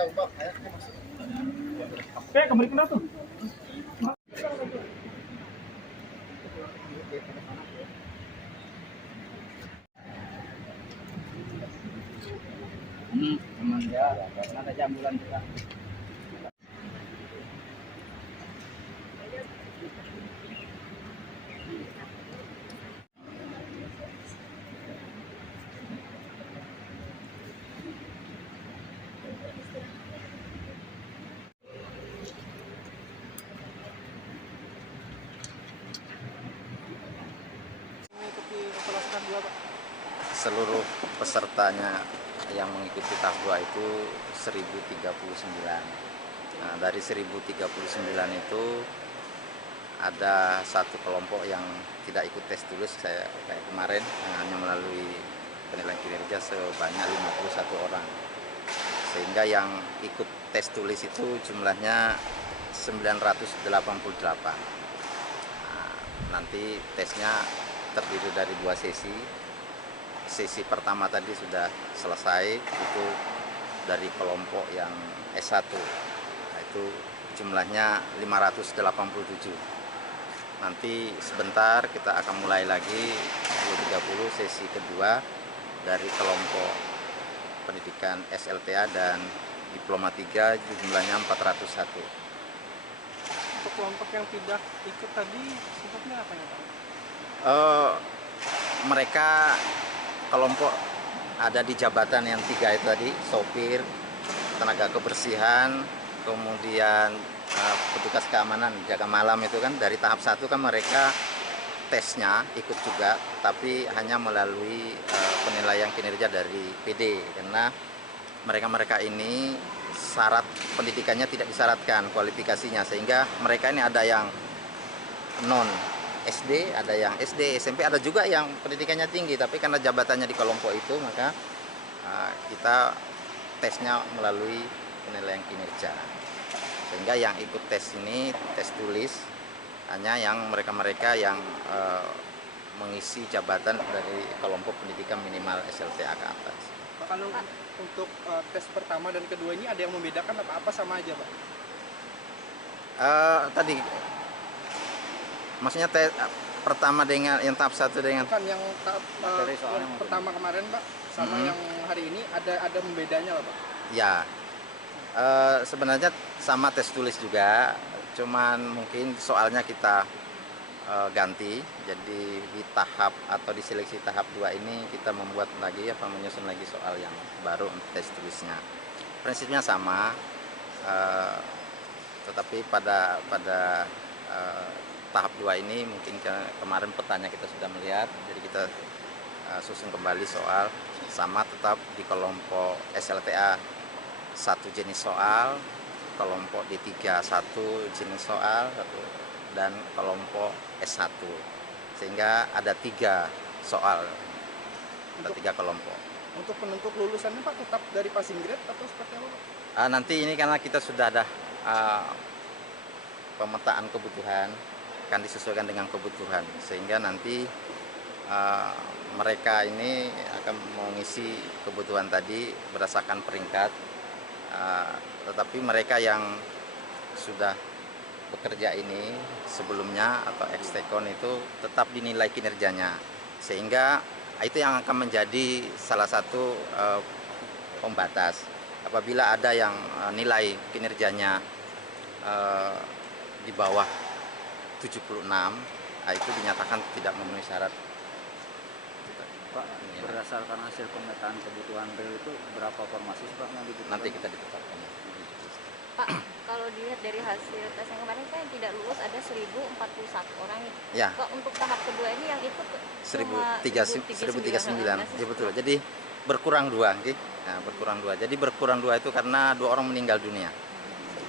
Oke, kembali ke tuh. Emang ya, karena ada jambulan juga. Seluruh pesertanya yang mengikuti tahap 2 itu 1039. Nah, dari 1039 itu ada satu kelompok yang tidak ikut tes tulis kayak kemarin, yang hanya melalui penilaian kinerja sebanyak 51 orang. Sehingga yang ikut tes tulis itu jumlahnya 988. Nah, nanti tesnya terdiri dari 2 sesi. Sesi pertama tadi sudah selesai, itu dari kelompok yang S1. Nah, itu jumlahnya 587. Nanti sebentar kita akan mulai lagi 10.30 sesi kedua dari kelompok pendidikan SLTA dan Diploma 3 jumlahnya 401. Untuk kelompok yang tidak ikut tadi sebabnya apa ya Pak? Mereka kelompok ada di jabatan yang 3 itu tadi, sopir, tenaga kebersihan, kemudian petugas keamanan, jaga malam itu kan. Dari tahap 1 kan mereka tesnya ikut juga, tapi hanya melalui penilaian kinerja dari PD, karena mereka ini syarat pendidikannya tidak disyaratkan kualifikasinya, sehingga mereka ini ada yang non SD, ada yang SD, SMP, ada juga yang pendidikannya tinggi, tapi karena jabatannya di kelompok itu, maka kita tesnya melalui penilaian kinerja. Sehingga yang ikut tes ini, tes tulis, hanya yang mereka-mereka yang mengisi jabatan dari kelompok pendidikan minimal SLTA ke atas. Kalau untuk tes pertama dan kedua ini ada yang membedakan apa sama aja Pak? Tadi maksudnya tes pertama dengan yang tahap 1 dengan kan yang tahap yang pertama kemarin Pak sama yang hari ini ada membedanya lah Pak? Ya, sebenarnya sama tes tulis juga, cuman mungkin soalnya kita ganti. Jadi di tahap atau di seleksi tahap 2 ini kita membuat lagi menyusun lagi soal yang baru untuk tes tulisnya. Prinsipnya sama, tetapi pada tahap 2 ini mungkin kemarin petanya kita sudah melihat, jadi kita susun kembali soal sama, tetap di kelompok SLTA 1 jenis soal, kelompok D3 1 jenis soal, dan kelompok S1, sehingga ada 3 soal, ada 3 kelompok. Untuk penentu lulusannya Pak tetap dari passing grade atau seperti apa Pak? Nanti ini karena kita sudah ada pemetaan kebutuhan, akan disesuaikan dengan kebutuhan, sehingga nanti mereka ini akan mengisi kebutuhan tadi berdasarkan peringkat, tetapi mereka yang sudah bekerja ini sebelumnya atau ex-tekon itu tetap dinilai kinerjanya, sehingga itu yang akan menjadi salah satu pembatas. Apabila ada yang nilai kinerjanya di bawah 76, itu dinyatakan tidak memenuhi syarat. Pak, berdasarkan hasil pemetaan kebutuhan real itu berapa formasi Pak yang dibutuhkan? Nanti kita ditetapkan. Pak, kalau dilihat dari hasil tes yang kemarin kan yang tidak lulus ada 1041 orang. Ya. Kok untuk tahap kedua ini yang ikut cuma 1039. Ya betul. Jadi berkurang 2, okay? Nah, berkurang 2. Jadi berkurang 2 itu karena 2 orang meninggal dunia.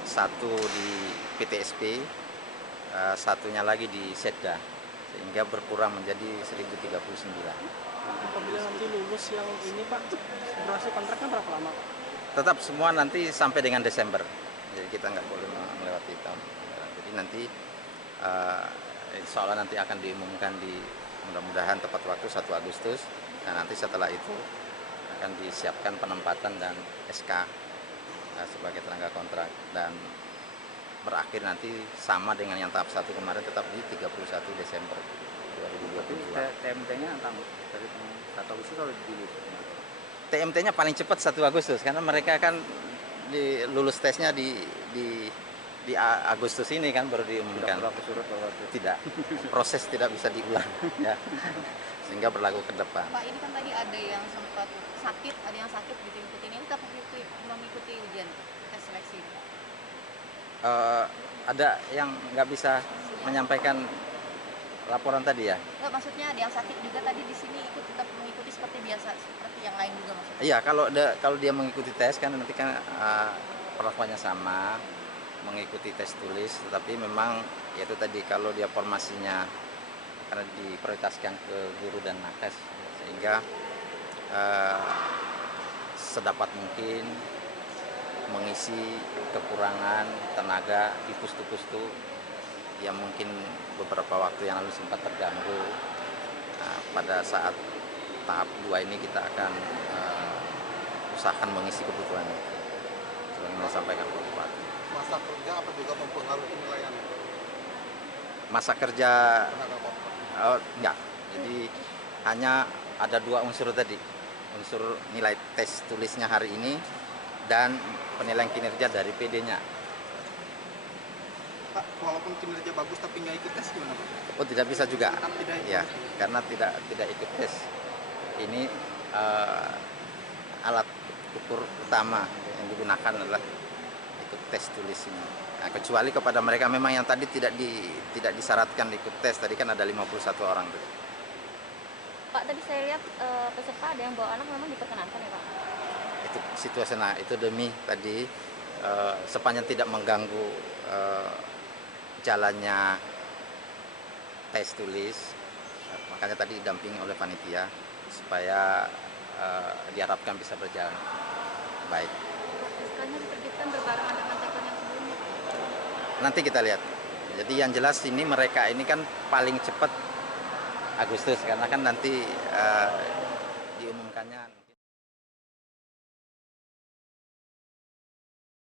Satu di PTSP, satunya lagi di Setda, sehingga berkurang menjadi 1039. Apabila nanti lulus yang ini Pak, durasi kontraknya berapa lama Pak? Tetap semua nanti sampai dengan Desember, jadi kita nggak boleh melewati tahun. Jadi nanti insya Allah nanti akan diumumkan di mudah-mudahan tepat waktu 1 Agustus, dan nanti setelah itu akan disiapkan penempatan dan SK sebagai tenaga kontrak, dan berakhir nanti sama dengan yang tahap 1 kemarin, tetap di 31 Desember Tapi 2022. TMT-nya tentang dari 1 Agustus kalau dipilih. TMT-nya paling cepat 1 Agustus karena mereka kan lulus tesnya di Agustus ini kan baru diumumkan. Tidak perlu surat bahwa Tidak, proses tidak bisa diulang ya, sehingga berlaku ke depan. Pak, ini kan tadi ada yang sempat sakit, ada yang sakit gitu ikutin ini, tetap mengikuti ujian tes seleksi. Ada yang nggak bisa menyampaikan laporan tadi ya? Enggak, maksudnya ada yang sakit juga tadi di sini ikut tetap mengikuti seperti biasa, seperti yang lain juga maksudnya. Iya, kalau dia mengikuti tes kan nanti kan perlakuannya sama, mengikuti tes tulis, tetapi memang yaitu tadi kalau dia formasinya karena diprioritaskan ke guru dan nakes, sehingga sedapat mungkin mengisi kekurangan tenaga di pustu-pustu yang mungkin beberapa waktu yang lalu sempat terganggu. Pada saat tahap 2 ini kita akan usahakan mengisi kebutuhan itu. Seperti yang disampaikan Pak Bupati. Masa kerja apa juga mempengaruhi penilaian Masa kerja tenaga kontrak? enggak. Jadi hanya ada 2 unsur tadi. Unsur nilai tes tulisnya hari ini dan penilaian kinerja dari PD-nya. Pak, walaupun kinerja bagus tapi nggak ikut tes gimana Pak? Oh, tidak bisa juga. Tetap tidak ikut. Ya, karena tidak ikut tes. Ini alat ukur utama yang digunakan adalah ikut tes tulis ini. Nah, kecuali kepada mereka memang yang tadi tidak disyaratkan ikut tes. Tadi kan ada 51 orang tuh. Pak, tadi saya lihat peserta ada yang bawa anak, memang diperkenankan ya Pak? Itu situasional, itu demi tadi sepanjang tidak mengganggu jalannya tes tulis, makanya tadi didampingi oleh panitia supaya diharapkan bisa berjalan baik. SK-nya diterbitkan berbarengan dengan tagline yang sebelumnya Pak? Nanti kita lihat. Jadi yang jelas ini mereka ini kan paling cepat Agustus karena kan nanti diumumkannya